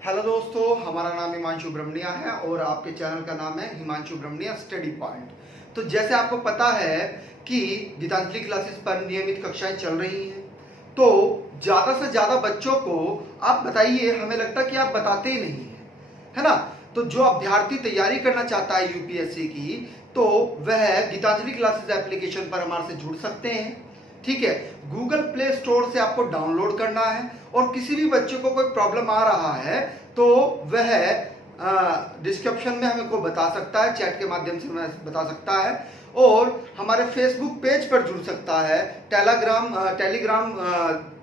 Hello दोस्तों, हमारा नाम हिमांशु ब्रह्मनिया है और आपके चैनल का नाम है हिमांशु ब्रह्मनिया स्टडी पॉइंट। तो जैसे आपको पता है कि गीतांजलि क्लासेस पर नियमित कक्षाएं चल रही हैं, तो ज़्यादा से ज़्यादा बच्चों को आप बताइए, हमें लगता है कि आप बताते ही नहीं हैं, है ना। तो जो अभ्यर्थी तैयारी करना चाहता है यूपीएससी की, तो वह गीतांजलि क्लासेस एप्लीकेशन पर हमारे से जुड़ सकते हैं। ठीक है, गूगल प्ले स्टोर से आपको डाउनलोड करना है और किसी भी बच्चे को कोई प्रॉब्लम आ रहा है तो वह डिस्क्रिप्शन में हमें को बता सकता है, चैट के माध्यम से हमें बता सकता है और हमारे फेसबुक पेज पर जुड़ सकता है, टेलीग्राम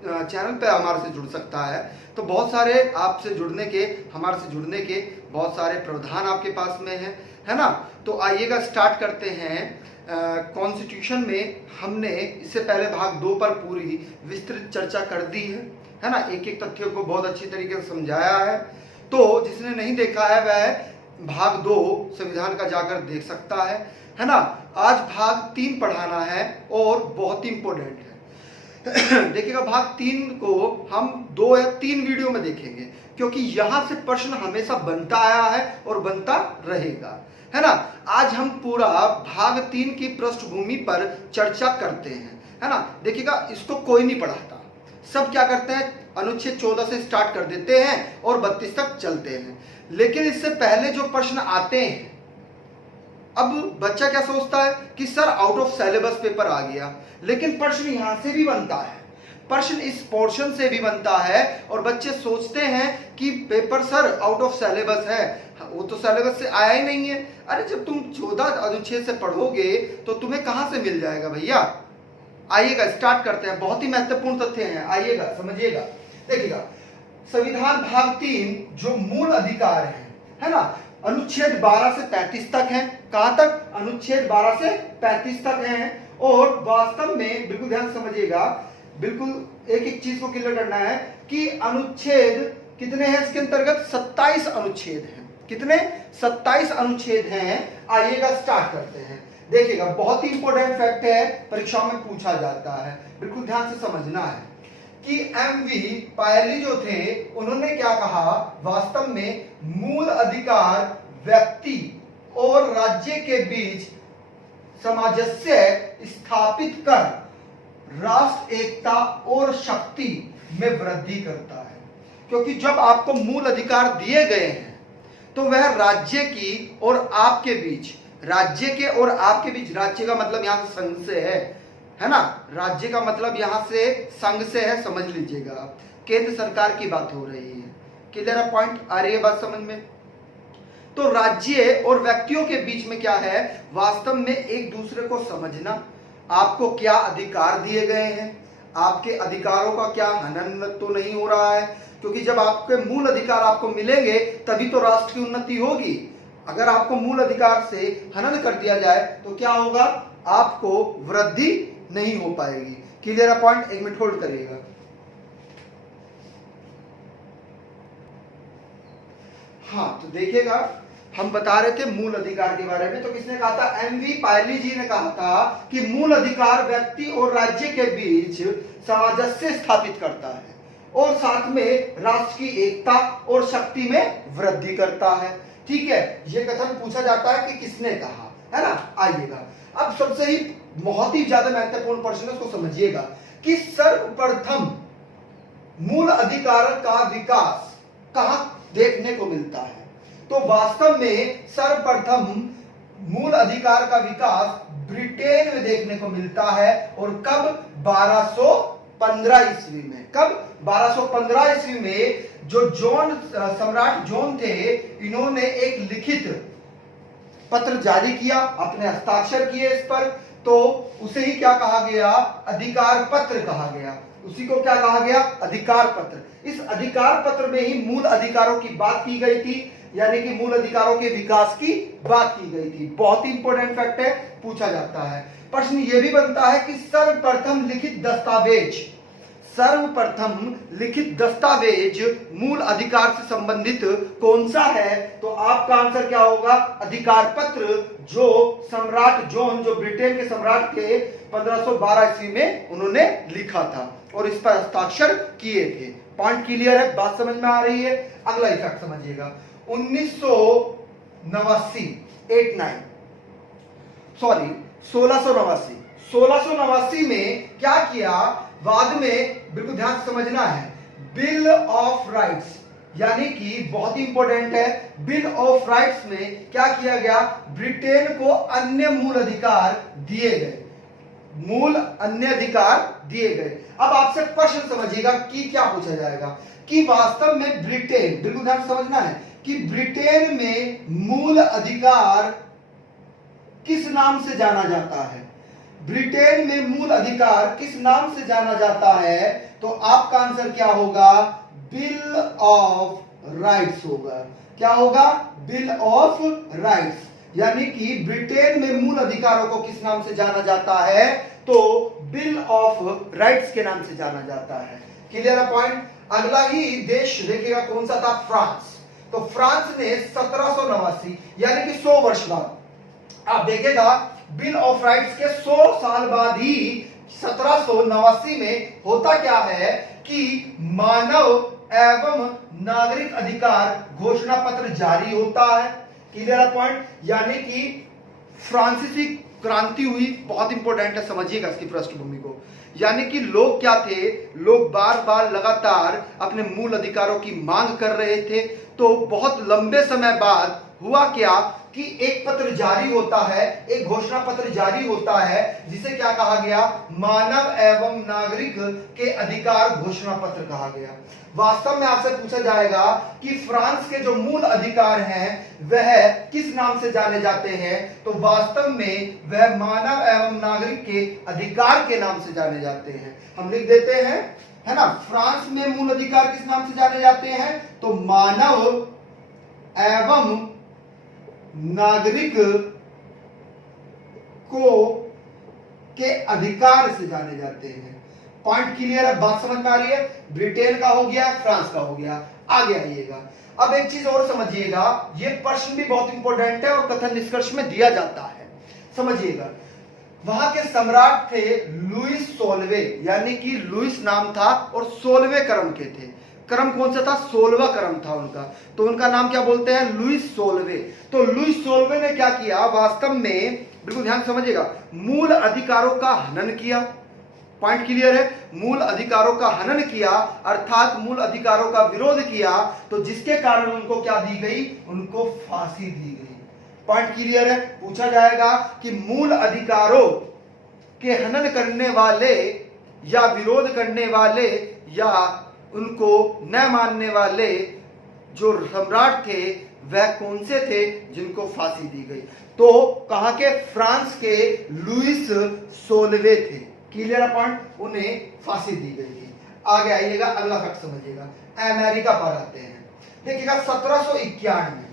चैनल पर हमारे से जुड़ सकता है। तो बहुत सारे आपसे जुड़ने के, हमारे से जुड़ने के बहुत सारे प्रावधान आपके पास में है ना। तो आइएगा स्टार्ट करते हैं। कॉन्स्टिट्यूशन में हमने इससे पहले भाग 2 पर पूरी विस्तृत चर्चा कर दी है ना। एक एक तथ्यों को बहुत अच्छी तरीके से समझाया है। तो जिसने नहीं देखा है वह भाग 2 संविधान का जाकर देख सकता है ना। आज भाग 3 पढ़ाना है और बहुत ही इंपॉर्टेंट है। देखिएगा, भाग 3 को हम 2 या 3 वीडियो में देखेंगे, क्योंकि यहां से प्रश्न हमेशा बनता आया है और बनता रहेगा, है ना। आज हम पूरा भाग 3 की पृष्ठभूमि पर चर्चा करते हैं, है ना। देखिएगा, इसको कोई नहीं पढ़ाता, सब क्या करते हैं, अनुच्छेद 14 से स्टार्ट कर देते हैं और 32 तक चलते हैं। लेकिन इससे पहले जो प्रश्न आते हैं, अब बच्चा क्या सोचता है कि sir out of syllabus paper आ गया, लेकिन प्रश्न यहां से भी बनता है, प्रश्न इस पोर्शन से भी बनता है और बच्चे सोचते हैं कि paper sir out of syllabus है, वो तो सिलेबस से आया ही नहीं है। अरे जब तुम 14 अनुच्छेद से पढ़ोगे तो तुम्हें कहां से मिल जाएगा भैया। आइएगा स्टार्ट करते हैं, बहुत ही महत्वपूर्ण तथ्य हैं, आइएगा समझिएगा। देखिएगा, संविधान भाग 3 जो मूल अधिकार है ना, अनुच्छेद 12 से 35 तक है। कहां तक? अनुच्छेद 12 से 35 तक है। और वास्तव में बिल्कुल ध्यान समझिएगा, बिल्कुल एक एक चीज को क्लियर करना है कि अनुच्छेद कितने हैं इसके अंतर्गत? 27 अनुच्छेद हैं। कितने? 27 अनुच्छेद हैं। आइएगा स्टार्ट करते हैं। देखिएगा, बहुत ही इंपॉर्टेंट फैक्ट है, परीक्षाओं में पूछा जाता है, बिल्कुल ध्यान से समझना है कि एमवी पायली जो थे उन्होंने क्या कहा, वास्तव में मूल अधिकार व्यक्ति और राज्य के बीच सामंजस्य स्थापित कर राष्ट्र एकता और शक्ति में वृद्धि करता है। क्योंकि जब आपको मूल अधिकार दिए गए हैं तो वह राज्य की और आपके बीच, राज्य के और आपके बीच, राज्य का मतलब यहां से संघ से है ना, राज्य का मतलब यहां से संघ से है, समझ लीजिएगा। केंद्र सरकार की बात हो रही है। क्लियर है पॉइंट? आ रही है बात समझ में? तो राज्य और व्यक्तियों के बीच में क्या है, वास्तव में एक दूसरे को समझना, आपको क्या अधिकार दिए गए हैं, आपके अधिकारों का क्या हनन तो नहीं हो रहा है। क्योंकि जब आपके मूल अधिकार आपको मिलेंगे तभी तो राष्ट्र की उन्नति होगी। अगर आपको मूल अधिकार से हनन कर दिया जाए तो क्या होगा, आपको वृद्धि नहीं हो पाएगी। क्लियर है पॉइंट? 1 मिनट होल्ड करिएगा। हाँ, तो देखिएगा, हम बता रहे थे मूल अधिकार के बारे में। तो किसने कहा था? एमवी पायली जी ने कहा था कि मूल अधिकार व्यक्ति और राज्य के बीच सामंजस्य स्थापित करता है और साथ में राष्ट्र की एकता और शक्ति में वृद्धि करता है। ठीक है, यह कथन पूछा जाता है कि किसने कहा, है ना। आइएगा, अब सबसे ही बहुत ही ज्यादा महत्वपूर्ण प्रश्न है, उसको समझिएगा कि सर्वप्रथम मूल अधिकार का विकास कहां देखने को मिलता है। तो वास्तव में सर्वप्रथम मूल अधिकार का विकास ब्रिटेन में देखने को मिलता है। और कब? 1215 ईस्वी में। कब? 1215 ईस्वी में जो सम्राट जॉन थे, इन्होंने एक लिखित पत्र जारी किया, अपने हस्ताक्षर किए इस पर, तो उसे ही क्या कहा गया? अधिकार पत्र कहा गया। उसी को क्या कहा गया? अधिकार पत्र। इस अधिकार पत्र में ही मूल अधिकारों की बात की गई थी, यानी कि मूल अधिकारों के विकास की बात की गई थी। बहुत ही इंपॉर्टेंट फैक्ट है, पूछा जाता है। प्रश्न यह भी बनता है कि सर्वप्रथम लिखित दस्तावेज सर्वप्रथम लिखित दस्तावेज मूल अधिकार से संबंधित कौन सा है? तो आपका आंसर क्या होगा? अधिकार पत्र, जो सम्राट जॉन, जो ब्रिटेन के सम्राट थे, 1512 ईस्वी में उन्होंने लिखा था और इस पर हस्ताक्षर किए थे। पॉइंट क्लियर है? बात समझ में आ रही है? अगला इफेक्ट समझिएगा। 1689 में क्या किया? बाद में बिल्कुल ध्यान से समझना है, बिल ऑफ राइट्स, यानी कि बहुत ही इंपॉर्टेंट है, बिल ऑफ राइट्स में क्या किया गया? ब्रिटेन को अन्य मूल अधिकार दिए गए, अन्य अधिकार दिए गए। अब आपसे प्रश्न समझिएगा कि क्या पूछा जाएगा कि वास्तव में ब्रिटेन, बिल्कुल ध्यान से समझना है कि ब्रिटेन में मूल अधिकार किस नाम से जाना जाता है? ब्रिटेन में मूल अधिकार किस नाम से जाना जाता है? तो आपका आंसर क्या होगा? बिल ऑफ राइट्स होगा। क्या होगा? Bill of rights. यानी कि ब्रिटेन में मूल अधिकारों को किस नाम से जाना जाता है? तो बिल ऑफ राइट्स के नाम से जाना जाता है। क्लियर है पॉइंट? अगला ही देश देखिएगा कौन सा था? फ्रांस। तो फ्रांस ने 1789 यानी कि 100 वर्ष बाद, आप देखेगा बिल ऑफ राइट्स के 100 साल बाद ही 1789 में होता क्या है कि मानव एवं नागरिक अधिकार घोषणा पत्र जारी होता है। क्लियर है पॉइंट? यानी कि फ्रांसीसी क्रांति हुई, बहुत इंपॉर्टेंट है, समझिएगा इसकी पृष्ठभूमि को। यानी कि लोग क्या थे? लोग बार बार लगातार अपने मूल अधिकारों की मांग कर रहे थे। तो बहुत लंबे समय बाद हुआ क्या कि एक पत्र जारी होता है, एक घोषणा पत्र जारी होता है, जिसे क्या कहा गया? मानव एवं नागरिक के अधिकार घोषणा पत्र कहा गया। वास्तव में आपसे पूछा जाएगा कि फ्रांस के जो मूल अधिकार हैं वह किस नाम से जाने जाते हैं? तो वास्तव में वह मानव एवं नागरिक के अधिकार के नाम से जाने जाते हैं। हम लिख देते हैं, है ना? फ्रांस में मूल अधिकार किस नाम से जाने जाते हैं? तो मानव एवं नागरिक को के अधिकार से जाने जाते हैं। पॉइंट क्लियर है? बात समझ में आ रही है? ब्रिटेन का हो गया, फ्रांस का हो गया। आगे आइएगा। अब एक चीज और समझिएगा, ये प्रश्न भी बहुत इंपॉर्टेंट है और कथन निष्कर्ष में दिया जाता है। समझिएगा, वहां के सम्राट थे लुईस 16वें, यानी कि लुईस नाम था और 16वें क्रम के थे। क्रम कौन सा था? 16वां क्रम था उनका। तो उनका नाम क्या बोलते हैं? लुईस 16वें। तो लुईस 16वें ने क्या किया? वास्तव में बिल्कुल ध्यान समझिएगा, मूल अधिकारों का हनन किया। पॉइंट क्लियर है? मूल अधिकारों का हनन किया, अर्थात मूल अधिकारों का विरोध किया, तो जिसके कारण उनको क्या दी गई? उनको फांसी दी गई। पॉइंट क्लियर है? पूछा जाएगा कि मूल अधिकारों के हनन करने वाले या विरोध करने वाले या उनको न मानने वाले जो सम्राट थे वह कौन से थे जिनको फांसी दी गई? तो कहां के? फ्रांस के लुईस 16वें थे। Clear point? उन्हें फांसी दी गई थी। आगे आइएगा, अगला फैक्ट समझिएगा। अमेरिका पर आते हैं। देखिएगा 1791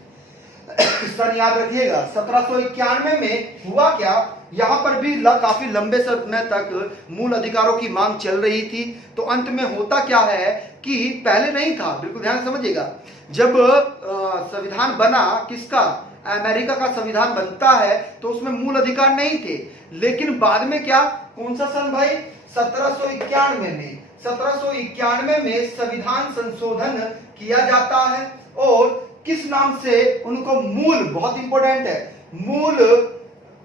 सन याद रखिएगा, 1791 में हुआ क्या? यहां पर भी काफी लंबे समय तक मूल अधिकारों की मांग चल रही थी। तो अंत में होता क्या है कि पहले नहीं था, बिल्कुल ध्यान समझिएगा, जब संविधान बना, किसका? अमेरिका का संविधान बनता है, तो उसमें मूल अधिकार नहीं थे। लेकिन बाद में क्या? कौन सा सन भाई? 1791 में। 1791 में संविधान संशोधन किया जाता है और किस नाम से उनको मूल, बहुत इंपॉर्टेंट है, मूल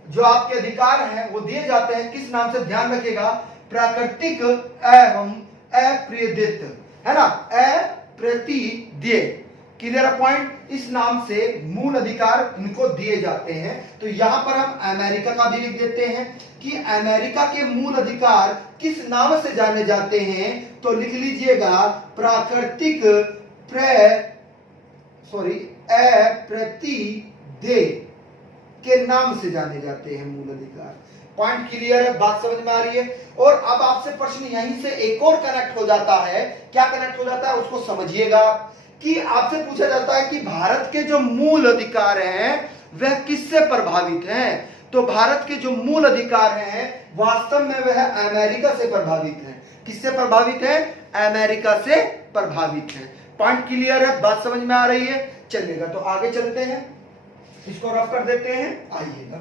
जो आपके अधिकार हैं वो दिए जाते हैं। किस नाम से? ध्यान रखिएगा, प्राकृतिक एवं अप्रियदित, है ना? अप्रतिदेय। Clear point? इस नाम से मूल अधिकार इनको दिए जाते हैं। तो यहां पर हम अमेरिका का भी लिख देते हैं कि अमेरिका के मूल अधिकार किस नाम से जाने जाते हैं? तो लिख लीजिएगा, प्राकृतिक अप्रतिदेय के नाम से जाने जाते हैं मूल अधिकार। पॉइंट क्लियर है? बात समझ में आ रही है? और अब आपसे प्रश्न यहीं से एक और कनेक्ट हो जाता है। क्या कनेक्ट हो जाता है उसको समझिएगा कि आपसे पूछा जाता है कि भारत के जो मूल अधिकार हैं वह किससे प्रभावित हैं? तो भारत के जो मूल अधिकार हैं वास्तव में वह अमेरिका से प्रभावित हैं। किससे प्रभावित है? अमेरिका से प्रभावित है। पॉइंट क्लियर है? बात समझ में आ रही है? चलिएगा तो आगे चलते हैं, इसको रफ कर देते हैं। आइएगा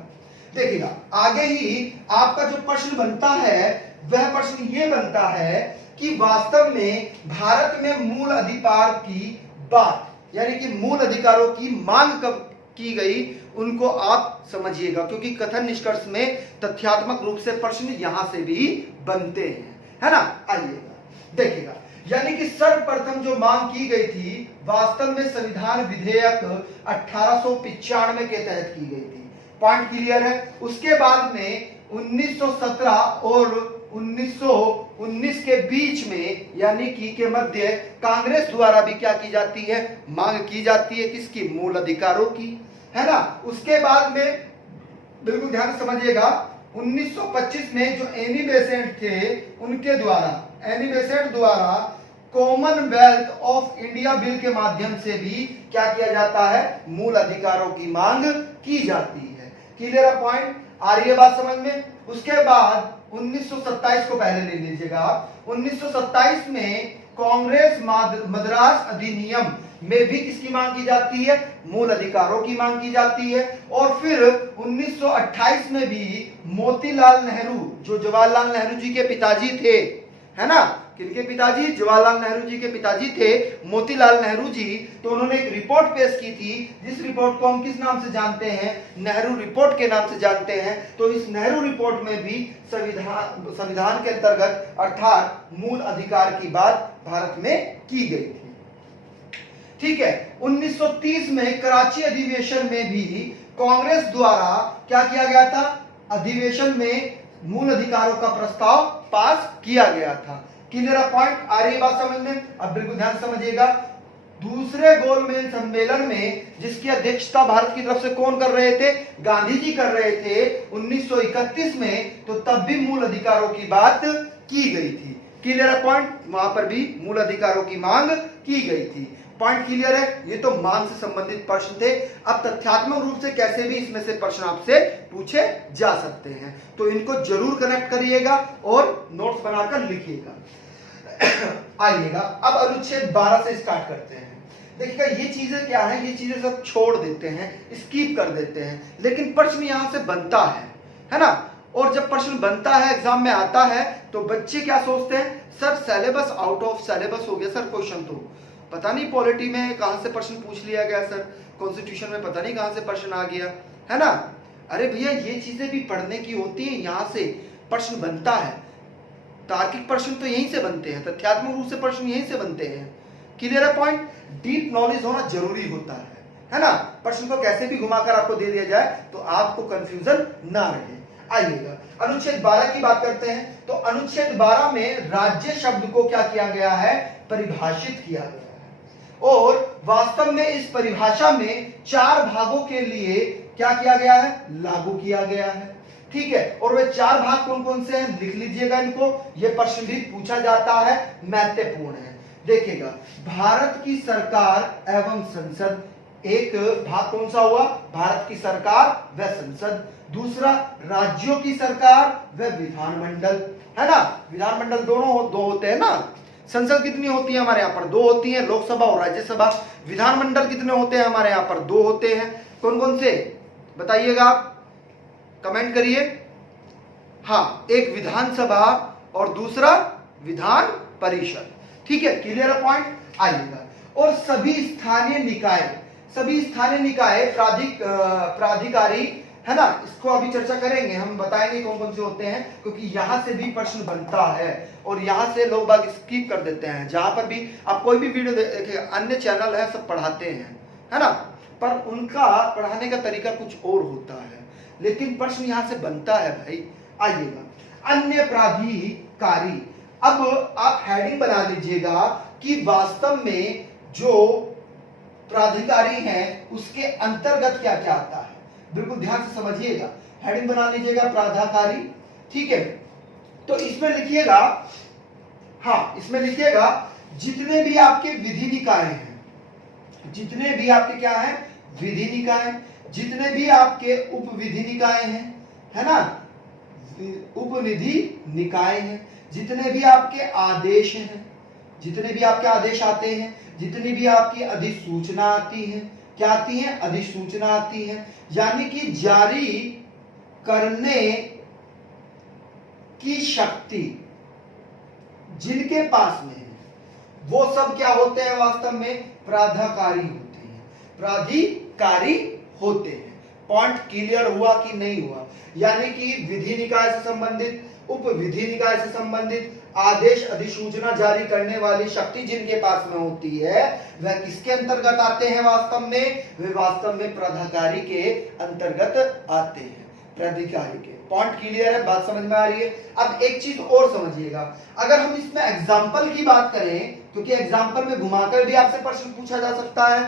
देखिएगा, आगे ही आपका जो प्रश्न बनता है वह प्रश्न ये बनता है कि वास्तव में भारत में मूल अधिकार की बात, यानी कि मूल अधिकारों की मांग कब की गई, उनको आप समझिएगा, क्योंकि कथन निष्कर्ष में तथ्यात्मक रूप से प्रश्न यहां से भी बनते हैं, है ना। आइएगा देखिएगा, यानी कि सर्वप्रथम जो मांग की गई थी वास्तव में संविधान विधेयक 1895 के तहत की गई थी। पॉइंट क्लियर है? उसके बाद में 1917 और 1919 के बीच में, यानी कि के मध्य कांग्रेस द्वारा भी क्या की जाती है? मांग की जाती है किसकी? मूल अधिकारों की, है ना। उसके बाद में बिल्कुल ध्यान से समझिएगा, 1925 में जो एनी बेसेंट थे उनके द्वारा कॉमनवेल्थ ऑफ इंडिया बिल के माध्यम से भी क्या किया जाता है? मूल अधिकारों की मांग की जाती है। क्लियर है? पॉइंट आ रही है बात समझ में? उसके बाद 1927 को पहले ले लीजिएगा, 1927 में कांग्रेस मद्रास अधिनियम में भी किसकी मांग की जाती है? मूल अधिकारों की मांग की जाती है। और फिर 1928 में भी मोतीलाल नेहरू, जो जवाहरलाल नेहरू जी के पिताजी थे, है ना, किनके पिताजी? जवाहरलाल नेहरू जी के पिताजी थे मोतीलाल नेहरू जी। तो उन्होंने एक रिपोर्ट पेश की थी, जिस रिपोर्ट को हम किस नाम से जानते हैं? नेहरू रिपोर्ट के नाम से जानते हैं। तो इस नेहरू रिपोर्ट में भी संविधान के अंतर्गत अर्थात मूल अधिकार की बात भारत में की गई थी। ठीक है। 1930 में कराची अधिवेशन में भी कांग्रेस द्वारा क्या किया गया था? अधिवेशन में मूल अधिकारों का प्रस्ताव पास किया गया था। क्लियर पॉइंट आ रही है बात समझ में? अब बिल्कुल ध्यान समझिएगा, दूसरे गोलमेज सम्मेलन में जिसकी अध्यक्षता भारत की तरफ से कौन कर रहे थे? गांधी जी कर रहे थे 1931 में। तो तब भी मूल अधिकारों की बात की गई थी। Clear point? वहां पर भी मूल अधिकारों की मांग की गई थी। पॉइंट क्लियर है? ये तो मांग से संबंधित प्रश्न थे। अब तथ्यात्मक रूप से कैसे भी इसमें से प्रश्न आपसे पूछे जा सकते हैं, तो इनको जरूर कनेक्ट करिएगा और नोट्स बनाकर लिखिएगा। आइएगा अब अनुच्छेद 12 से स्टार्ट करते हैं। देखिएगा ये चीजें क्या है, ये चीजें सब छोड़ देते हैं, स्किप कर देते हैं, लेकिन प्रश्न यहां से बनता है ना। और जब प्रश्न बनता है, एग्जाम में आता है, तो बच्चे क्या सोचते हैं? Sir syllabus out of syllabus हो गया सर, क्वेश्चन तो पता नहीं पॉलिटी में कहां से प्रश्न पूछ लिया गया सर, कॉन्स्टिट्यूशन में पता नहीं कहां से प्रश्न आ गया, है ना। अरे भैया ये चीजें भी पढ़ने की होती है, यहां से प्रश्न बनता है। तार्किक प्रश्न तो यहीं से बनते हैं, तथ्यात्मक रूप से प्रश्न यहीं से बनते हैं। क्लियर है पॉइंट? डीप नॉलेज होना जरूरी होता है ना। प्रश्न को कैसे भी घुमाकर आपको दे दिया जाए तो आपको कंफ्यूजन ना रहे। आइएगा अनुच्छेद 12 की बात करते हैं। तो अनुच्छेद 12 में राज्य शब्द को क्या किया गया है? परिभाषित किया गया है। और वास्तव में इस परिभाषा में 4 भागों के लिए क्या किया गया है? लागू किया गया है। ठीक है। और वे 4 भाग कौन कौन से हैं? लिख लीजिएगा इनको, ये प्रश्न भी पूछा जाता है, महत्वपूर्ण है। देखिएगा, भारत की सरकार एवं संसद, एक भाग कौन सा हुआ? भारत की सरकार व संसद। दूसरा राज्यों की सरकार व विधानमंडल, है ना। विधानमंडल दो होते हैं ना। संसद कितनी होती है हमारे यहाँ पर? 2 होती है, लोकसभा और राज्यसभा। विधानमंडल कितने होते हैं हमारे यहाँ पर? 2 होते हैं। कौन कौन से बताइएगा आप, कमेंट करिए। हाँ, एक विधानसभा और दूसरा विधान परिषद। ठीक है, क्लियर है पॉइंट? आइएगा, और सभी स्थानीय निकाय प्राधिकारी, है ना, इसको अभी चर्चा करेंगे, हम बताएंगे कौन कौन से होते हैं, क्योंकि यहां से भी प्रश्न बनता है और यहां से लोग बाग स्किप कर देते हैं। जहां पर भी आप कोई भी वीडियो देखिए, अन्य चैनल है सब पढ़ाते हैं, है ना, पर उनका पढ़ाने का तरीका कुछ और होता है, लेकिन प्रश्न यहां से बनता है भाई। आइएगा, अन्य प्राधिकारी। अब आप हेडिंग बना लीजिएगा कि वास्तव में जो प्राधिकारी हैं उसके अंतर्गत क्या क्या आता है। बिल्कुल ध्यान से समझिएगा, हेडिंग बना लीजिएगा प्राधिकारी। ठीक है, तो इसमें लिखिएगा, हाँ इसमें लिखिएगा जितने भी आपके विधि निकाय हैं, जितने भी आपके क्या है? विधि निकाय, जितने भी आपके उप विधि निकाय हैं, है ना, उपनिधि निकाय है। जितने भी आपके आदेश हैं, जितने भी आपके आदेश आते हैं, जितनी भी आपकी अधिसूचना आती है, क्या आती है, अधिसूचना आती है, यानी कि जारी करने की शक्ति जिनके पास में है, वो सब क्या होते हैं, वास्तव में प्राधिकारी होते हैं, प्राधिकारी होते हैं। पॉइंट क्लियर हुआ कि नहीं हुआ? यानी कि विधि निकाय से संबंधित, उप विधि निकाय से संबंधित आदेश अधिसूचना जारी करने वाली शक्ति जिनके पास में होती है, वह किसके अंतर्गत आते हैं? वास्तव में वे वास्तव में प्राधिकारी के अंतर्गत आते हैं, प्राधिकारी के। पॉइंट क्लियर है, बात समझ में आ रही है? अब एक चीज और समझिएगा, अगर हम इसमें एग्जाम्पल की बात करें, क्योंकि एग्जाम्पल में घुमाकर भी आपसे प्रश्न पूछा जा सकता है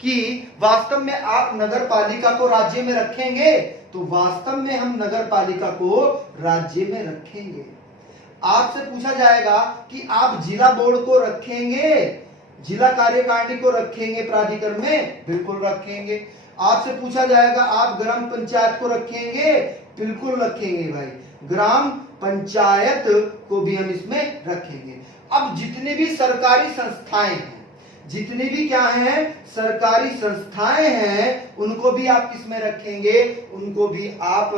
कि वास्तव में आप नगर पालिका को राज्य में रखेंगे, तो वास्तव में हम नगर पालिका को राज्य में रखेंगे। आपसे पूछा जाएगा कि आप जिला बोर्ड को रखेंगे, जिला कार्यकारिणी को रखेंगे प्राधिकरण में, बिल्कुल रखेंगे। आपसे पूछा जाएगा आप ग्राम पंचायत को रखेंगे, बिल्कुल रखेंगे भाई, ग्राम पंचायत को भी हम इसमें रखेंगे। अब जितने भी सरकारी संस्थाएं हैं, जितनी भी क्या हैं, सरकारी संस्थाएं हैं, उनको भी आप किस में रखेंगे? उनको भी आप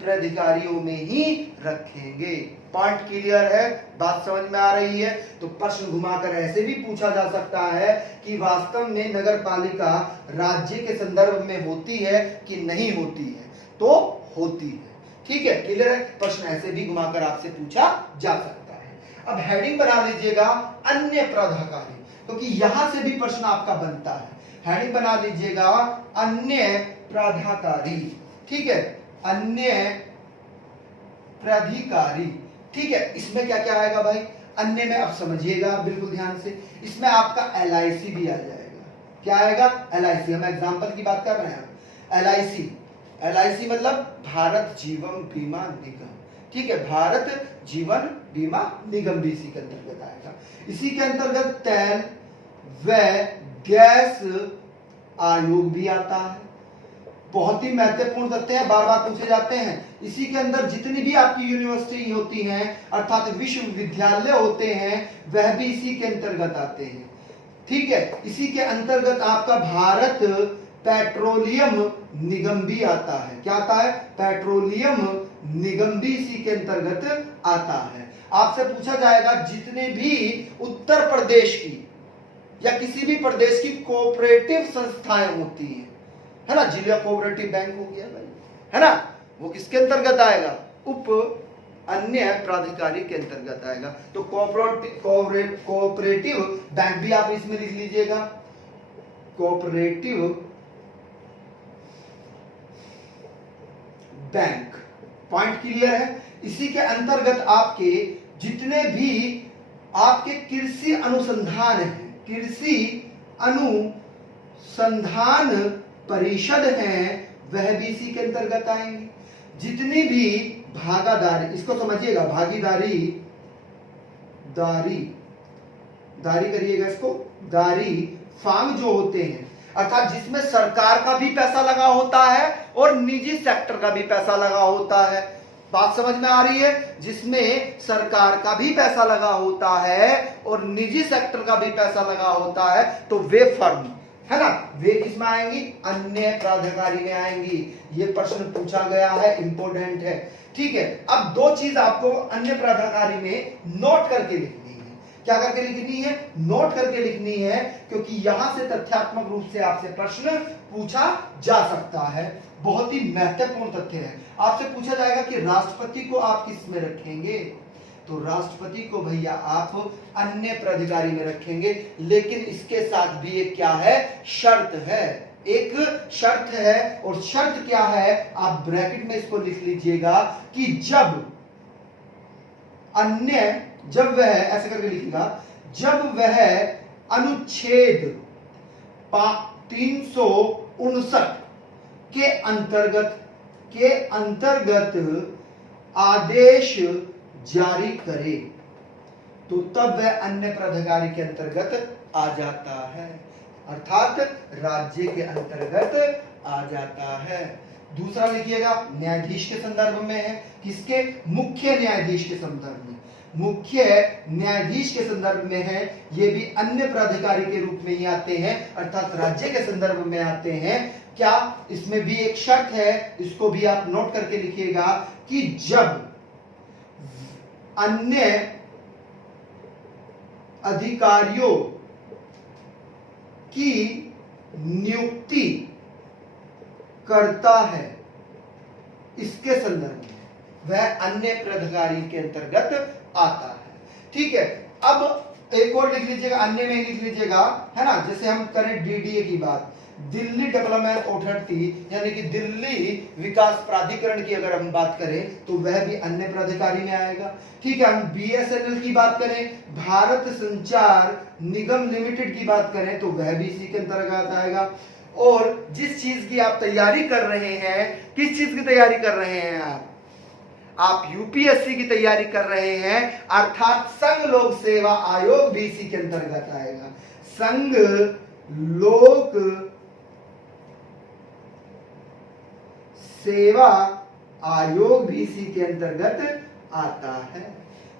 प्राधिकारियों में ही रखेंगे। पॉइंट क्लियर है, बात समझ में आ रही है? तो प्रश्न घुमाकर ऐसे भी पूछा जा सकता है कि वास्तव में नगर पालिका राज्य के संदर्भ में होती है कि नहीं होती है? तो होती है। ठीक है, क्लियर है? प्रश्न ऐसे भी घुमाकर आपसे पूछा जा सकता है। अब हेडिंग बना लीजिएगा अन्य प्राधिकारी, क्योंकि यहां से भी प्रश्न आपका बनता है। हेडिंग बना लीजिएगा अन्य प्राधिकारी। ठीक है, अन्य प्राधिकारी। ठीक है, इसमें क्या क्या आएगा भाई? अन्य में आप समझिएगा बिल्कुल ध्यान से, इसमें आपका LIC भी आ जाएगा। क्या आएगा? LIC। हम एग्जांपल की बात कर रहे हैं। LIC मतलब भारत जीवन बीमा निगम। ठीक है, भारत जीवन बीमा निगम भी इसी के अंतर्गत आएगा। इसी के अंतर्गत तेल व गैस आयोग भी आता है। बहुत ही महत्वपूर्ण तथ्य है, बार बार पूछे जाते हैं। इसी के अंदर जितनी भी आपकी यूनिवर्सिटी होती हैं, अर्थात विश्वविद्यालय होते हैं, वह भी इसी के अंतर्गत आते हैं। ठीक है, इसी के अंतर्गत आपका भारत पेट्रोलियम निगम भी आता है। क्या आता है? पेट्रोलियम निगम भी इसी के अंतर्गत आता है। आपसे पूछा जाएगा जितने भी उत्तर प्रदेश की या किसी भी प्रदेश की कोऑपरेटिव संस्थाएं होती हैं, है ना, जिला कोऑपरेटिव बैंक हो गया भाई, है ना, वो किसके अंतर्गत आएगा? उप अन्य प्राधिकारी के अंतर्गत आएगा। तो कोऑपरेटिव बैंक भी आप इसमें लिख लीजिएगा, कोऑपरेटिव बैंक। पॉइंट क्लियर है? इसी के अंतर्गत आपके जितने भी आपके कृषि अनुसंधान है, कृषि अनुसंधान परिषद हैं, वह भी इसी के अंतर्गत आएंगे। जितनी भी भागीदारी, इसको समझिएगा, भागीदारी दारी करिएगा इसको, दारी फार्म जो होते हैं, अर्थात जिसमें सरकार का भी पैसा लगा होता है और निजी सेक्टर का भी पैसा लगा होता है। बात समझ में आ रही है? जिसमें सरकार का भी पैसा लगा होता है और निजी सेक्टर का भी पैसा लगा होता है, तो वे फर्म, है ना, वे किसमें आएंगी? अन्य प्राधिकारी में आएंगी। ये प्रश्न पूछा गया है, इंपॉर्टेंट है। ठीक है, अब दो चीज आपको अन्य प्राधिकारी में नोट करके लिखनी है। क्या करके लिखनी है? नोट करके लिखनी है, क्योंकि यहां से तथ्यात्मक रूप से आपसे प्रश्न पूछा जा सकता है। बहुत ही महत्वपूर्ण तथ्य है। आपसे पूछा जाएगा कि राष्ट्रपति को आप किस में रखेंगे? तो राष्ट्रपति को भैया आप अन्य प्राधिकारी में रखेंगे, लेकिन इसके साथ भी एक क्या है? शर्त है, एक शर्त है। और शर्त क्या है? आप ब्रैकेट में इसको लिख लीजिएगा कि जब अन्य, जब वह, ऐसे करके लिखिएगा, जब वह अनुच्छेद 359 के अंतर्गत आदेश जारी करे, तो तब वह अन्य प्राधिकारी के अंतर्गत आ जाता है, अर्थात राज्य के अंतर्गत आ जाता है। दूसरा लिखिएगा न्यायाधीश के संदर्भ में है, किसके? मुख्य न्यायाधीश के संदर्भ में, मुख्य न्यायाधीश के संदर्भ में है। ये भी अन्य प्राधिकारी के रूप में ही आते हैं, अर्थात राज्य के संदर्भ में आते हैं। क्या इसमें भी एक शर्त है, इसको भी आप नोट करके लिखिएगा कि जब अन्य अधिकारियों की नियुक्ति करता है इसके संदर्भ में, वह अन्य प्राधिकारी के अंतर्गत आता है। ठीक है, अब एक और लिख लीजिएगा, अन्य में लिख लीजिएगा, है ना। जैसे हम करें डीडीए की बात, दिल्ली डेवलपमेंट अथॉरिटी यानी कि दिल्ली विकास प्राधिकरण की अगर हम बात करें तो वह भी अन्य प्राधिकारी में आएगा। ठीक है, हम बीएसएनएल की बात करें, भारत संचार निगम लिमिटेड की बात करें तो वह भी इसी के अंतर्गत आएगा। और जिस चीज की आप तैयारी कर रहे हैं, किस चीज की तैयारी कर रहे हैं आप यूपीएससी की तैयारी कर रहे हैं, अर्थात संघ लोक सेवा आयोग भी इसी के अंतर्गत आएगा। संघ लोक सेवा आयोग भी इसी के अंतर्गत आता है।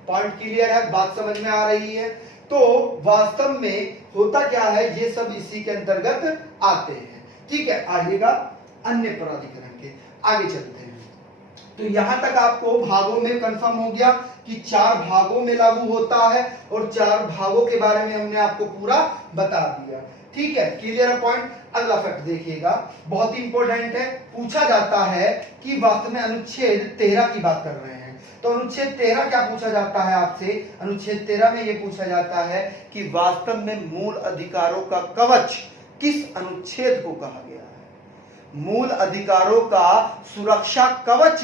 पॉइंट क्लियर है, बात समझ में आ रही है? तो वास्तव में होता क्या है, ये सब इसी के अंतर्गत आते हैं। ठीक है, आइएगा अन्य प्राधिकरण के, आगे चलते हैं। तो यहां तक आपको भागों में कंफर्म हो गया कि 4 भागों में लागू होता है, और 4 भागों के बारे में हमने आपको पूरा बता दिया। ठीक है, क्लियर पॉइंट। अगला फैक्ट देखिएगा, बहुत ही इंपॉर्टेंट है, पूछा जाता है कि वास्तव में अनुच्छेद 13 की बात कर रहे हैं। तो अनुच्छेद 13 क्या पूछा जाता है आपसे? अनुच्छेद 13 में यह पूछा जाता है कि वास्तव में मूल अधिकारों का कवच किस अनुच्छेद को कहा गया है? मूल अधिकारों का सुरक्षा कवच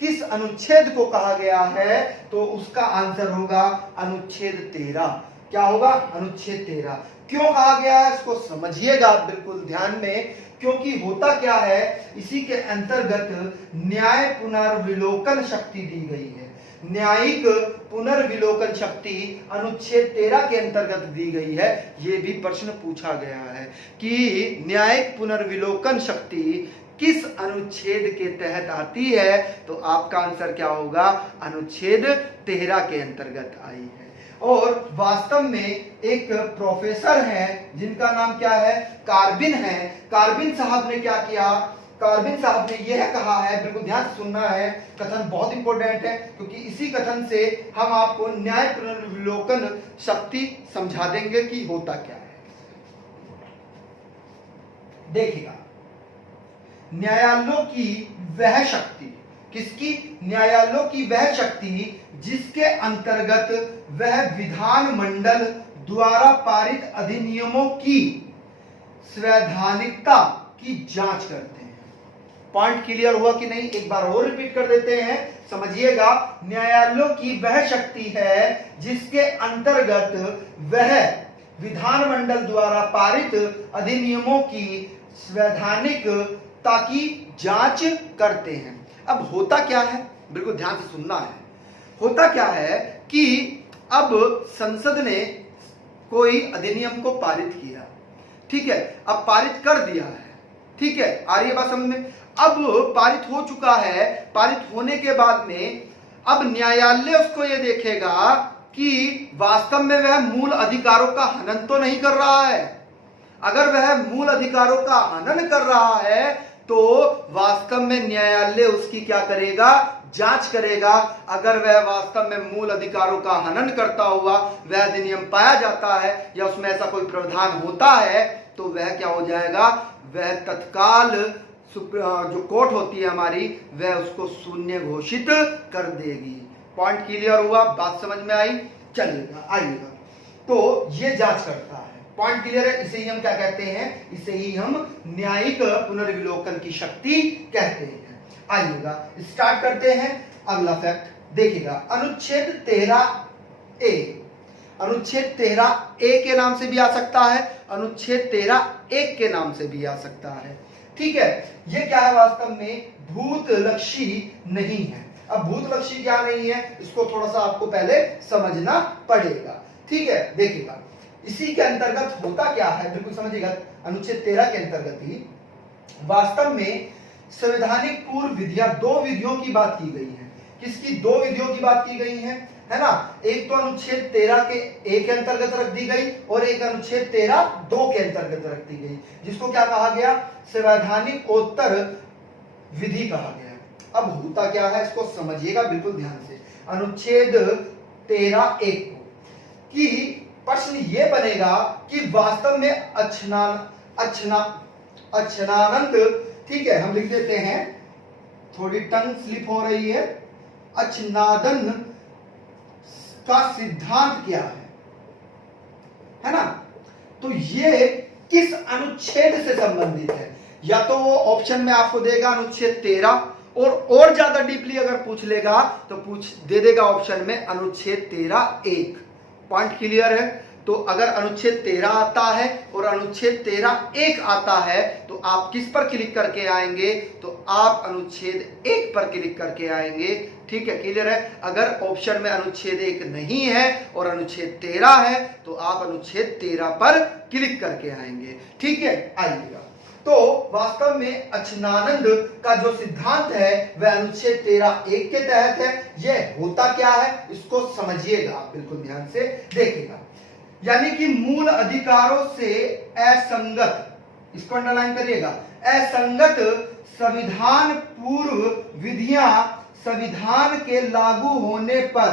किस अनुच्छेद को कहा गया है? तो उसका आंसर होगा अनुच्छेद 13। क्या होगा? अनुच्छेद 13। क्यों कहा गया है इसको समझिएगा बिल्कुल ध्यान में, क्योंकि होता क्या है, इसी के अंतर्गत न्याय पुनर्विलोकन शक्ति दी गई है। न्यायिक पुनर्विलोकन शक्ति अनुच्छेद 13 के अंतर्गत दी गई है। यह भी प्रश्न पूछा गया है कि न्यायिक पुनर्विलोकन शक्ति किस अनुच्छेद के तहत आती है? तो आपका आंसर क्या होगा? अनुच्छेद 13 के अंतर्गत आई है। और वास्तव में एक प्रोफेसर हैं जिनका नाम क्या है? कार्बिन है। कार्बिन साहब ने क्या किया? कार्बिन साहब ने यह कहा है, बिल्कुल ध्यान से सुनना है, कथन बहुत इंपॉर्टेंट है, क्योंकि इसी कथन से हम आपको न्याय पुनर्विलोकन शक्ति समझा देंगे कि होता क्या है। देखिएगा, न्यायालयों की वह शक्ति, किसकी? न्यायालयों की वह शक्ति जिसके अंतर्गत वह विधानमंडल द्वारा पारित अधिनियमों की संवैधानिकता की जांच करते हैं। पॉइंट क्लियर हुआ कि नहीं? एक बार और रिपीट कर देते हैं, समझिएगा। न्यायालयों की वह शक्ति है जिसके अंतर्गत वह विधानमंडल द्वारा पारित अधिनियमों की संवैधानिकता की जांच करते हैं। अब होता क्या है, बिल्कुल ध्यान से सुनना है। होता क्या है कि अब संसद ने कोई अधिनियम को पारित किया, ठीक है, अब पारित कर दिया है, ठीक है, आ रही है बात समझ में? अब पारित हो चुका है, पारित होने के बाद में अब न्यायालय उसको ये देखेगा कि वास्तव में वह मूल अधिकारों का हनन तो नहीं कर रहा है। अगर वह मूल अधिकारों का हनन कर रहा है तो वास्तव में न्यायालय उसकी क्या करेगा? जांच करेगा। अगर वह वास्तव में मूल अधिकारों का हनन करता हुआ वह अधिनियम पाया जाता है या उसमें ऐसा कोई प्रावधान होता है तो वह क्या हो जाएगा? वह तत्काल जो कोर्ट होती है हमारी, वह उसको शून्य घोषित कर देगी। पॉइंट क्लियर हुआ? बात समझ में आई? चलिएगा, आइएगा। तो ये जांच करता है। पॉइंट क्लियर है? इसे ही हम क्या कहते हैं? इसे ही हम न्यायिक पुनर्विलोकन की शक्ति कहते हैं। आइएगा, स्टार्ट करते हैं अगला फैक्ट। देखिएगा, अनुच्छेद 13A, अनुच्छेद 13A के नाम से भी आ सकता है, अनुच्छेद 13(1) के नाम से भी आ सकता है। ठीक है, ये क्या है? वास्तव में भूतलक्षी नहीं है। अब भूतलक्षी क्या नहीं है, इसको थोड़ा सा आपको पहले समझना पड़ेगा। ठीक है, देखिएगा, इसी के अंतर्गत होता क्या है, बिल्कुल समझिएगा। अनुच्छेद 13 के अंतर्गत ही वास्तव में संवैधानिक पूर्व विधियां, दो विधियों की बात की गई है। किसकी? दो विधियों की बात की गई है ना। एक तो अनुच्छेद 13 के एक के अंतर्गत रख दी गई और एक अनुच्छेद 13 2 के अंतर्गत रख दी गई, जिसको क्या कहा गया? संवैधानिकोत्तर विधि कहा गया। अब होता क्या है इसको समझिएगा बिल्कुल ध्यान से। अनुच्छेद 13 1 कि प्रश्न ये बनेगा कि वास्तव में अच्छनानंद, ठीक है, हम लिख देते हैं, थोड़ी टंग स्लिप हो रही है, अच्छनादन का सिद्धांत क्या है ना। तो ये किस अनुच्छेद से संबंधित है? या तो वो ऑप्शन में आपको देगा अनुच्छेद 13 और ज्यादा डीपली अगर पूछ लेगा तो दे देगा ऑप्शन में अनुच्छेद 13 1। पॉइंट क्लियर है? तो अगर अनुच्छेद 13 आता है और अनुच्छेद 13 1 आता है तो आप किस पर क्लिक करके आएंगे? तो आप अनुच्छेद 1 पर क्लिक करके आएंगे। ठीक है, क्लियर है? अगर ऑप्शन में अनुच्छेद 1 नहीं है और अनुच्छेद 13 है तो आप अनुच्छेद 13 पर क्लिक करके आएंगे। ठीक है, आइएगा। तो वास्तव में अच्छनानंद का जो सिद्धांत है वह अनुच्छेद 13 1 के तहत है। यह होता क्या है इसको समझिएगा, आप बिल्कुल ध्यान से देखिएगा। यानी कि मूल अधिकारों से असंगत, इसको अंडरलाइन करिएगा, असंगत संविधान पूर्व विधियां संविधान के लागू होने पर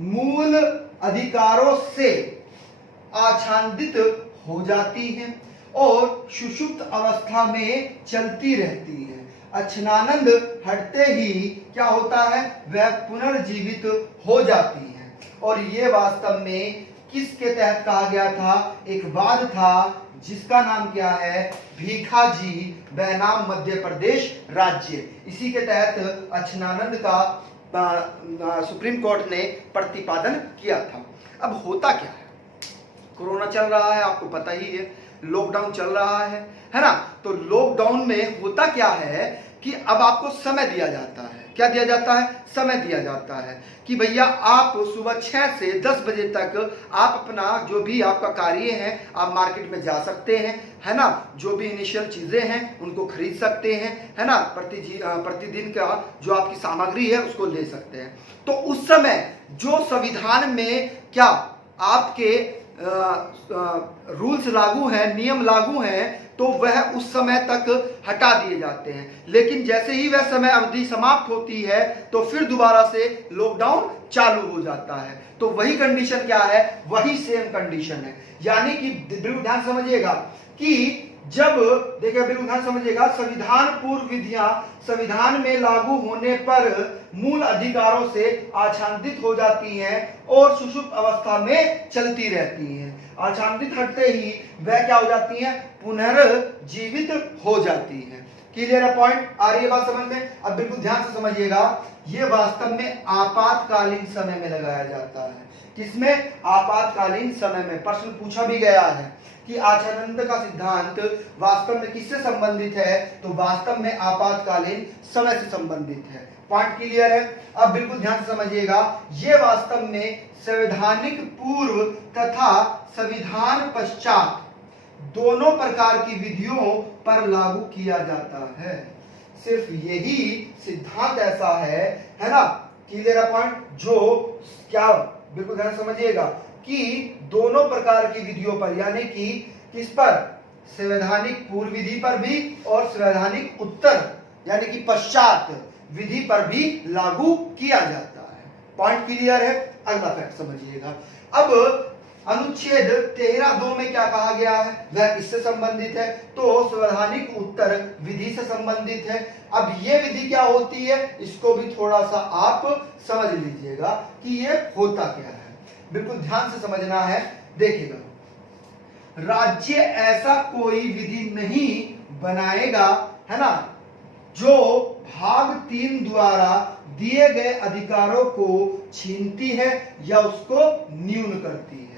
मूल अधिकारों से आच्छादित हो जाती हैं और सुषुप्त अवस्था में चलती रहती है। अच्छनानंद हटते ही क्या होता है? वह पुनर्जीवित हो जाती है। और ये वास्तव में किसके तहत कहा गया था? एक वाद था जिसका नाम क्या है? भीखाजी बनाम मध्य प्रदेश राज्य। इसी के तहत अच्छनानंद का सुप्रीम कोर्ट ने प्रतिपादन किया था। अब होता क्या है? कोरोना चल रहा है, आपको पता ही है, लॉकडाउन चल रहा है ना। तो लॉकडाउन में होता क्या है कि अब आपको समय दिया जाता है। क्या दिया जाता है? समय दिया जाता है कि भैया आप सुबह 6 से 10 बजे तक आप अपना जो भी आपका कार्य है आप मार्केट में जा सकते हैं, है ना। जो भी इनिशियल चीजें हैं उनको खरीद सकते हैं, है ना। प्रतिदिन का जो आपकी सामग्री है उसको ले सकते हैं। तो उस समय जो संविधान में क्या आपके रूल्स लागू हैं, नियम लागू हैं, तो वह उस समय तक हटा दिए जाते हैं। लेकिन जैसे ही वह समय अवधि समाप्त होती है तो फिर दोबारा से लॉकडाउन चालू हो जाता है। तो वही कंडीशन क्या है? वही सेम कंडीशन है। यानी कि बिल्कुल ध्यान समझिएगा कि जब देखिए बिल्कुल ध्यान समझिएगा, संविधान पूर्व विधियां संविधान में लागू होने पर मूल अधिकारों से आच्छादित हो जाती हैं और सुषुप्त अवस्था में चलती रहती हैं। आच्छादित हटते ही वह क्या हो जाती हैं? पुनर्जीवित हो जाती हैं। क्लियर है पॉइंट? आ रही है बात समझ में? अब बिल्कुल ध्यान से समझिएगा, यह वास्तव में आपातकालीन समय में लगाया जाता है। किसमें? आपातकालीन समय में। प्रश्न पूछा भी गया है कि अच्छनानंद का सिद्धांत वास्तव में किससे संबंधित है? तो वास्तव में आपातकालीन समय से संबंधित है। पॉइंट क्लियर है? अब बिल्कुल ध्यान से समझिएगा, यह वास्तव में संवैधानिक पूर्व तथा संविधान पश्चात दोनों प्रकार की विधियों पर लागू किया जाता है। सिर्फ यही सिद्धांत ऐसा है ना। क्लियर है पॉइंट? जो क्या बिल्कुल ध्यान समझिएगा कि दोनों प्रकार की विधियों पर, यानी कि किस पर? संवैधानिक पूर्व विधि पर भी और संवैधानिक उत्तर यानी कि पश्चात विधि पर भी लागू किया जाता है। पॉइंट क्लियर है? अगला फैक्ट समझिएगा। अब अनुच्छेद 13(2) में क्या कहा गया है? वह किससे संबंधित है? तो संवैधानिक उत्तर विधि से संबंधित है। अब ये विधि क्या होती है इसको भी थोड़ा सा आप समझ लीजिएगा कि ये होता क्या है। बिल्कुल ध्यान से समझना है। देखिएगा, राज्य ऐसा कोई विधि नहीं बनाएगा, है ना, जो भाग 3 द्वारा दिए गए अधिकारों को छीनती है या उसको न्यून करती है।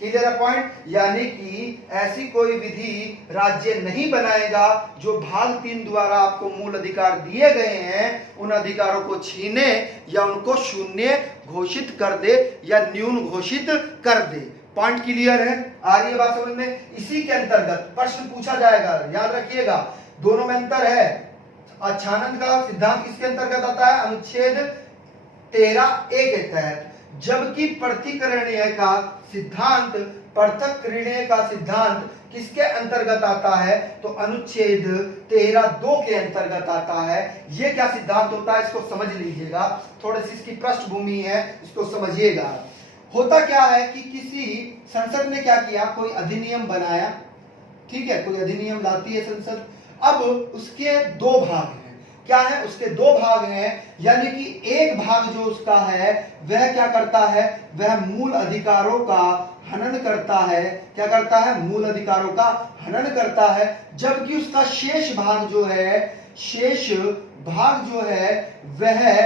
क्लियर है पॉइंट? यानी कि ऐसी कोई विधि राज्य नहीं बनाएगा जो भाग 3 द्वारा आपको मूल अधिकार दिए गए हैं उन अधिकारों को छीने या उनको शून्य घोषित कर दे या न्यून घोषित कर दे। पॉइंट क्लियर है? आ रही है बात समझ में? इसी के अंतर्गत प्रश्न पूछा जाएगा, याद रखिएगा, दोनों में अंतर है। आच्छादन का सिद्धांत किसके अंतर्गत आता है? अनुच्छेद 13A के तहत। जबकि पृथक्करणीय का सिद्धांत, पृथक्करणीय का सिद्धांत किसके अंतर्गत आता है? तो अनुच्छेद 13(2) के अंतर्गत आता है। ये क्या सिद्धांत होता है इसको समझ लीजिएगा, थोड़ी सी इसकी पृष्ठभूमि है, इसको समझिएगा। होता क्या है कि किसी संसद ने क्या किया, कोई अधिनियम बनाया, ठीक है, कोई अधिनियम लाती है संसद। अब उसके दो भाग हैं, क्या है? उसके दो भाग हैं, यानी कि एक भाग जो उसका है वह क्या करता है? वह मूल अधिकारों का हनन करता है। क्या करता है? मूल अधिकारों का हनन करता है। जबकि उसका शेष भाग जो है, शेष भाग जो है वह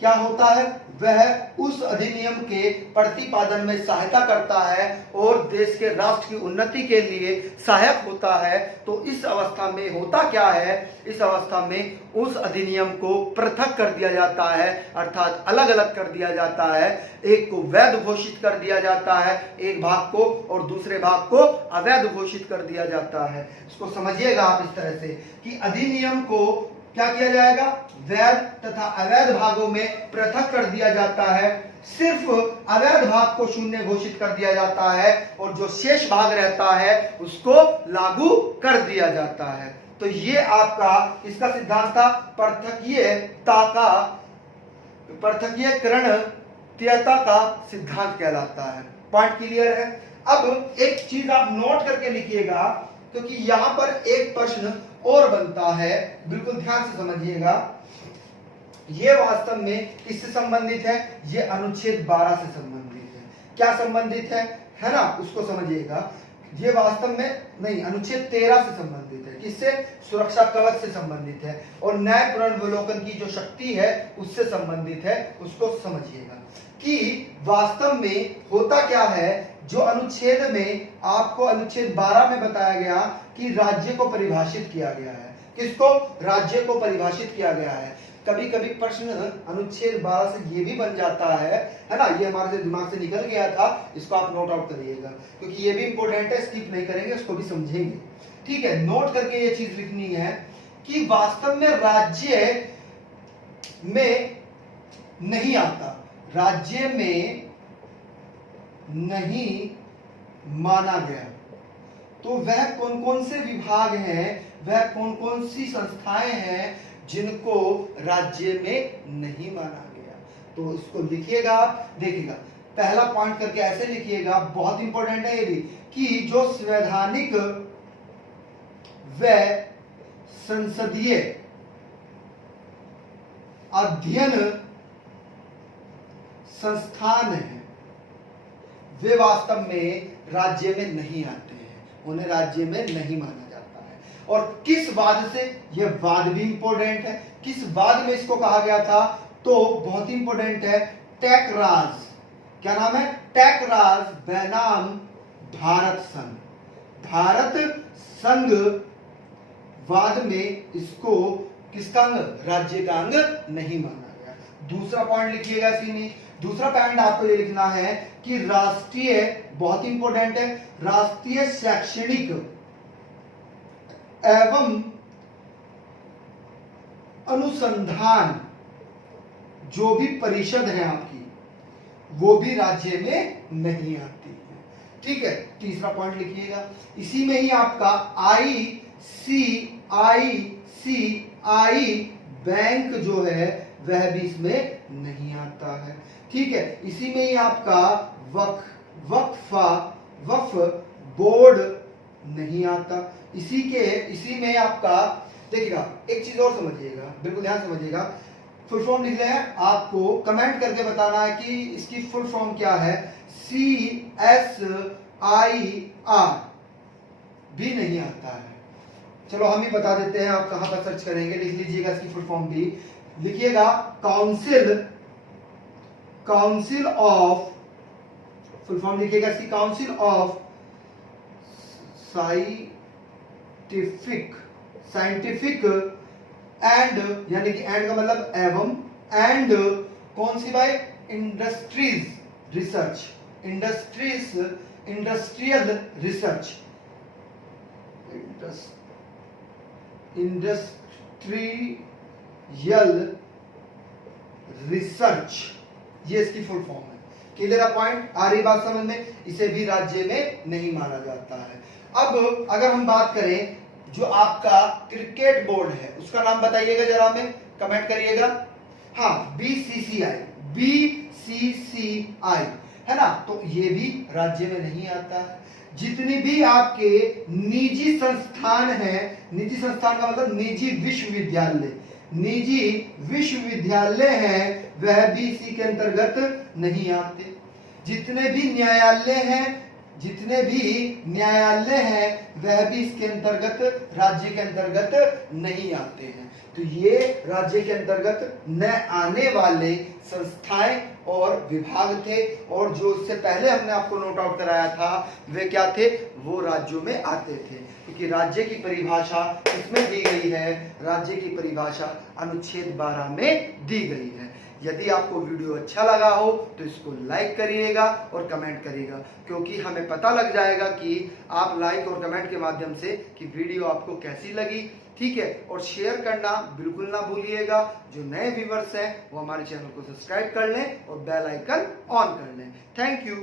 क्या होता है? वह उस अधिनियम के प्रतिपादन में सहायता करता है और देश के राष्ट्र की उन्नति के लिए सहायक होता है। तो इस अवस्था में होता क्या है? इस अवस्था में उस अधिनियम को पृथक कर दिया जाता है, अर्थात अलग अलग कर दिया जाता है। एक को वैध घोषित कर दिया जाता है, एक भाग को, और दूसरे भाग को अवैध घोषित कर दिया जाता है। इसको समझिएगा आप इस तरह से कि अधिनियम को क्या किया जाएगा? वैध तथा अवैध भागों में पृथक कर दिया जाता है। सिर्फ अवैध भाग को शून्य घोषित कर दिया जाता है और जो शेष भाग रहता है उसको लागू कर दिया जाता है। तो ये आपका इसका सिद्धांत था पृथक्करणीयता का सिद्धांत कहलाता है। पॉइंट क्लियर है? अब एक चीज आप नोट करके लिखिएगा, क्योंकि यहां पर एक प्रश्न और बनता है, बिल्कुल ध्यान से समझिएगा। यह वास्तव में किससे संबंधित है? यह अनुच्छेद 12 से संबंधित है। क्या संबंधित है ना? उसको समझिएगा। ये वास्तव में नहीं, अनुच्छेद 13 से संबंधित है। किससे? सुरक्षा कवच से संबंधित है और न्याय पुनर्विलोकन की जो शक्ति है उससे संबंधित है। उसको समझिएगा कि वास्तव में होता क्या है। जो अनुच्छेद में आपको अनुच्छेद 12 में बताया गया कि राज्य को परिभाषित किया गया है। किसको? राज्य को परिभाषित किया गया है। कभी कभी प्रश्न अनुच्छेद 12 से ये भी बन जाता है ना? ये हमारे दिमाग से निकल गया था, इसको आप नोट आउट करिएगा, क्योंकि ये भी इंपॉर्टेंट है, स्किप नहीं करेंगे, इसको भी समझेंगे। ठीक है, नोट करके ये चीज लिखनी है कि वास्तव में राज्य में नहीं आता, राज्य में नहीं माना गया। तो वह कौन कौन से विभाग हैं, वह कौन कौन सी संस्थाएं हैं जिनको राज्य में नहीं माना गया? तो इसको लिखिएगा आप, देखिएगा पहला पॉइंट करके ऐसे लिखिएगा, बहुत इंपॉर्टेंट है ये भी, कि जो संवैधानिक व संसदीय अध्ययन संस्थान है वे वास्तव में राज्य में नहीं आते हैं, उन्हें राज्य में नहीं माना जाता है। और किस वाद से? यह वाद भी इंपॉर्टेंट है। किस वाद में इसको कहा गया था? तो बहुत इंपॉर्टेंट है, टैकराज। क्या नाम है? टैकराज बनाम भारत संघ। भारत संघ वाद में इसको किसका अंग? राज्य का अंग नहीं माना गया। दूसरा पॉइंट लिखिएगा इसी में। दूसरा पॉइंट आपको ये लिखना है कि राष्ट्रीय, बहुत इंपॉर्टेंट है, राष्ट्रीय शैक्षणिक एवं अनुसंधान जो भी परिषद है आपकी, वो भी राज्य में नहीं आती है। ठीक है, तीसरा पॉइंट लिखिएगा। इसी में ही आपका आईसीआईसीआई बैंक जो है वह भी इसमें नहीं आता है। ठीक है, इसी में ही आपका वक्फ बोर्ड नहीं आता। इसी में आपका देखिएगा, एक चीज और समझिएगा, बिल्कुल ध्यान समझिएगा। फुल फॉर्म लिख रहे हैं, आपको कमेंट करके बताना है कि इसकी फुल फॉर्म क्या है। CSIR भी नहीं आता है। चलो हम ही बता देते हैं, आप कहां पर सर्च करेंगे, लिख लीजिएगा इसकी फुल फॉर्म भी। लिखिएगा काउंसिल ऑफ, फुल फॉर्म लिखिएगा इसकी, काउंसिल ऑफ साइंटिफिक एंड, यानी कि एंड का मतलब एवं, एंड कौन सी भाई? इंडस्ट्रियल रिसर्च, यल रिसर्च, ये इसकी फुल फॉर्म है। क्लियर पॉइंट, आ रही बात समझ में? इसे भी राज्य में नहीं माना जाता है। अब अगर हम बात करें जो आपका क्रिकेट बोर्ड है उसका नाम बताइएगा जरा, हमें कमेंट करिएगा। हाँ, बीसीसीआई, बीसीसीआई है ना, तो ये भी राज्य में नहीं आता है। जितनी भी आपके निजी संस्थान हैं, निजी संस्थान का मतलब निजी विश्वविद्यालय, निजी विश्वविद्यालय हैं, वह भी इसी के अंतर्गत नहीं आते। जितने भी न्यायालय हैं, जितने भी न्यायालय हैं, वह भी इसके अंतर्गत, राज्य के अंतर्गत नहीं आते हैं। तो ये राज्य के अंतर्गत न आने वाले संस्थाएं और विभाग थे, और जो इससे पहले हमने आपको नोट आउट कराया था वे क्या थे, वो राज्यों में आते थे। क्योंकि राज्य की परिभाषा इसमें दी गई है, राज्य की परिभाषा अनुच्छेद 12 में दी गई है। यदि आपको वीडियो अच्छा लगा हो तो इसको लाइक करिएगा और कमेंट करिएगा, क्योंकि हमें पता लग जाएगा कि आप लाइक और कमेंट के माध्यम से कि वीडियो आपको कैसी लगी। ठीक है, और शेयर करना बिल्कुल ना भूलिएगा। जो नए व्यूअर्स हैं वो हमारे चैनल को सब्सक्राइब कर लें और बेल आइकन ऑन कर लें। Thank you.